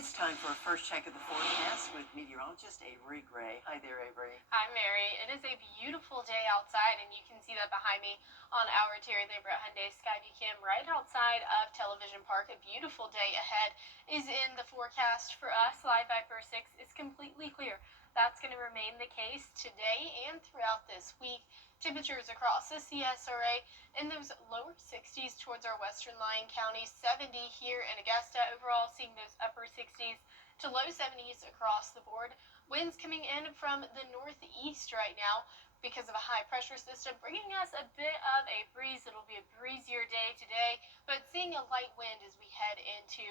It's time for a first check of the forecast with meteorologist Avery Gray. Hi there, Avery. Hi, Mary. It is a beautiful day outside, and you can see that behind me on our Terry Labor Hyundai Skyview Cam right outside of Television Park. A beautiful day ahead is in the forecast for us. Live Viper 6 is completely clear. That's going to remain the case today and throughout this week. Temperatures across the CSRA in those lower 60s towards our western Lyon County, 70 here in Augusta. Overall, seeing those upper 60s to low 70s across the board. Winds coming in from the northeast right now because of a high pressure system, bringing us a bit of a breeze. It'll be a breezier day today, but seeing a light wind as we head into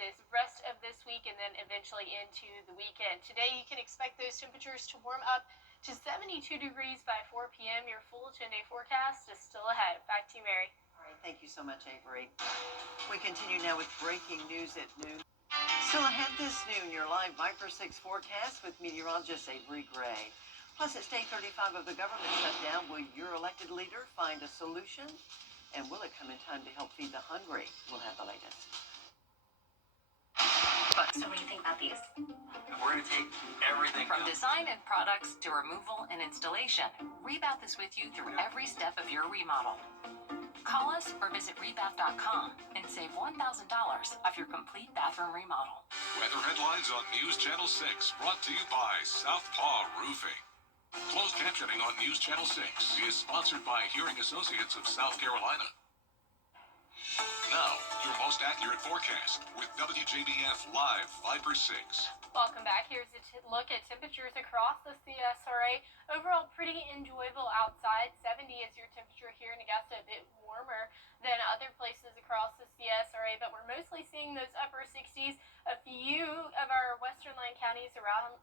this rest of this week and then eventually into the weekend. Today, you can expect those temperatures to warm up to 72 degrees by 4 p.m. Your full 10-day forecast is still ahead. Back to you, Mary. All right, thank you so much, Avery. We continue now with breaking news at noon. Still ahead this noon, your live Viper 6 forecast with meteorologist Avery Gray. Plus, it's day 35 of the government shutdown. Will your elected leader find a solution? And will it come in time to help feed the hungry? We'll have the latest. So what do you think about these? We're going to take everything from design and products to removal and installation. Rebath is with you through every step of your remodel. Call us or visit rebath.com and save $1,000 off your complete bathroom remodel. Weather headlines on News Channel 6, brought to you by Southpaw Roofing. Closed captioning on News Channel 6 is sponsored by Hearing Associates of South Carolina. Now, your most accurate forecast with WJBF Live Viper 6. Welcome back. Here's a look at temperatures across the CSRA. Overall, pretty enjoyable outside. 70 is your temperature here in Augusta, a bit warmer than other places across the CSRA, but we're mostly seeing those upper 60s. A few of our western Lyon counties around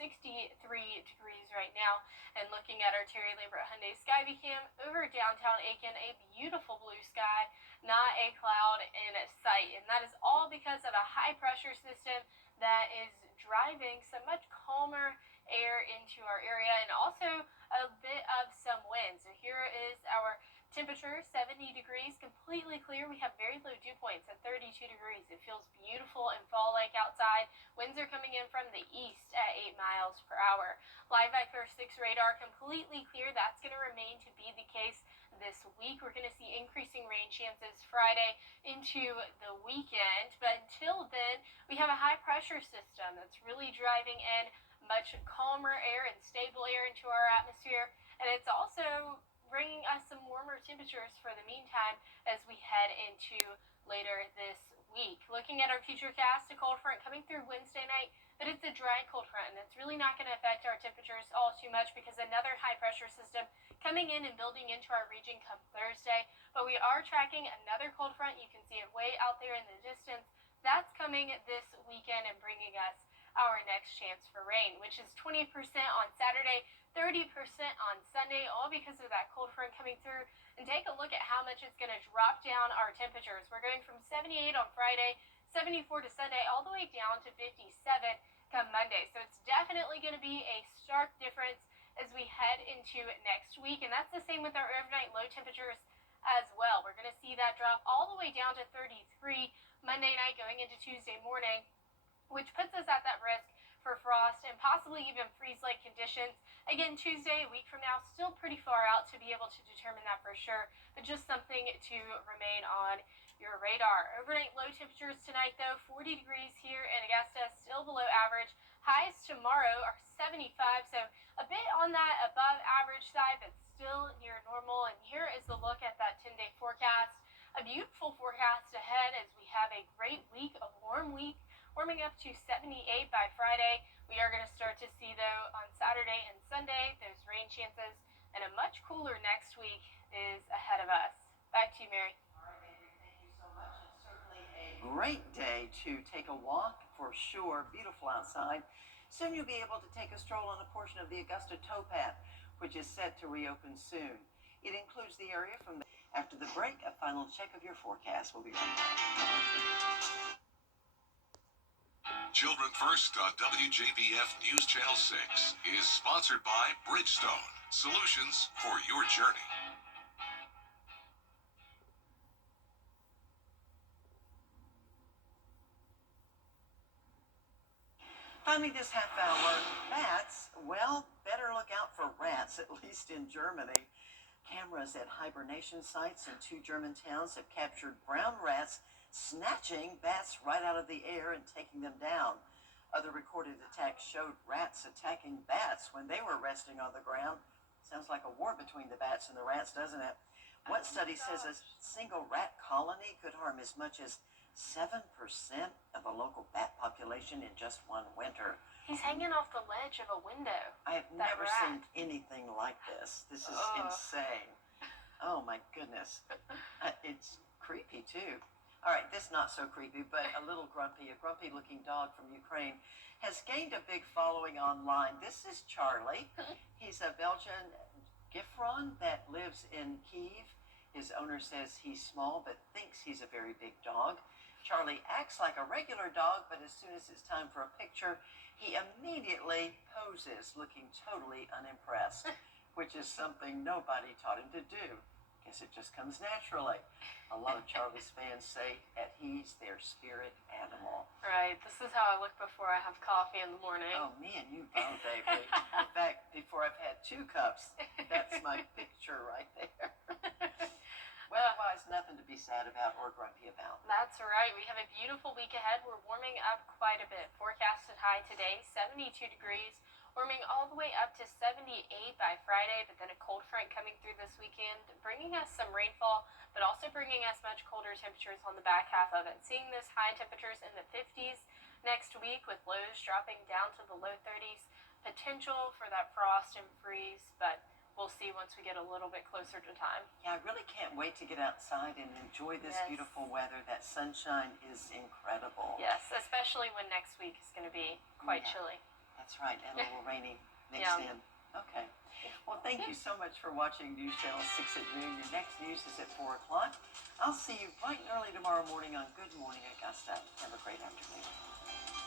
63 degrees right now. And looking at our Terry Labor Hyundai Skyview Cam over downtown Aiken, a beautiful blue sky, not a cloud in sight. And that is all because of a high pressure system that is driving some much calmer air into our area and also a bit of some wind. So here is our temperature, 70 degrees, completely clear. We have very low dew points at 32 degrees. It feels beautiful and fall-like outside. Winds are coming in from the east at 8 miles per hour. Live Viper 6 radar completely clear. That's going to remain to be the case this week. We're going to see increasing rain chances Friday into the weekend. But until then, we have a high pressure system that's really driving in much calmer air and stable air into our atmosphere. And it's also bringing us some warmer temperatures for the meantime as we head into later this week. Looking at our futurecast, a cold front coming through Wednesday night, but it's a dry cold front, and it's really not going to affect our temperatures all too much because another high pressure system coming in and building into our region come Thursday. But we are tracking another cold front. You can see it way out there in the distance. That's coming this weekend and bringing us our next chance for rain, which is 20% on Saturday, 30% on Sunday, all because of that cold front coming through. And take a look at how much it's going to drop down our temperatures. We're going from 78 on Friday, 74 to Sunday, all the way down to 57 come Monday. So it's definitely going to be a stark difference as we head into next week. And that's the same with our overnight low temperatures as well. We're going to see that drop all the way down to 33 Monday night going into Tuesday morning, which puts us at that risk for frost and possibly even freeze-like conditions. Again, Tuesday, a week from now, still pretty far out to be able to determine that for sure, but just something to remain on your radar. Overnight low temperatures tonight, though, 40 degrees here in Augusta, still below average. Highs tomorrow are 75, so a bit on that above average side, but still near normal. And here is the look at that 10-day forecast. A beautiful forecast ahead as we have a great week, a warm week, warming up to 78 by Friday. We are going to start to see, though, on Saturday and Sunday, those rain chances, and a much cooler next week is ahead of us. Back to you, Mary. All right, Avery, thank you so much. It's certainly a great day to take a walk for sure. Beautiful outside. Soon you'll be able to take a stroll on a portion of the Augusta towpath, which is set to reopen soon. It includes the area from the... After the break, a final check of your forecast. We'll be right back. Children First on WJBF News Channel 6 is sponsored by Bridgestone, solutions for your journey. Coming this half hour, bats, well, better look out for rats, at least in Germany. Cameras at hibernation sites in 2 German towns have captured brown rats snatching bats right out of the air and taking them down. Other recorded attacks showed rats attacking bats when they were resting on the ground. Sounds like a war between the bats and the rats, doesn't it? One study says a single rat colony could harm as much as 7% of the local bat population in just one winter. He's hanging off the ledge of a window. I have That never rat. seen anything like this. This is insane. Oh my goodness. It's creepy too. All right, this not so creepy, but a little grumpy. A grumpy looking dog from Ukraine has gained a big following online. This is Charlie. He's a Belgian Gifron that lives in Kiev. His owner says he's small but thinks he's a very big dog. Charlie acts like a regular dog, but as soon as it's time for a picture, he immediately poses looking totally unimpressed, which is something nobody taught him to do. Guess it just comes naturally. A lot of Charlie's fans say that he's their spirit animal. Right. This is how I look before I have coffee in the morning. Oh, me and you both, Avery. In fact, before I've had 2 cups, that's my picture right there. Otherwise, nothing to be sad about or grumpy about. That's right. We have a beautiful week ahead. We're warming up quite a bit. Forecasted high today, 72 degrees. Warming all the way up to 78 by Friday, but then a cold front coming through this weekend, bringing us some rainfall, but also bringing us much colder temperatures on the back half of it. Seeing this high temperatures in the 50s next week with lows dropping down to the low 30s. Potential for that frost and freeze, but we'll see once we get a little bit closer to time. Yeah, I really can't wait to get outside and enjoy this beautiful weather. That sunshine is incredible. Yes, especially when next week is going to be quite chilly. That's right, and a little rainy mixed in. Okay. Well, thank you so much for watching News Channel 6 at noon. Your next news is at 4 o'clock. I'll see you bright and early tomorrow morning on Good Morning Augusta. Have a great afternoon.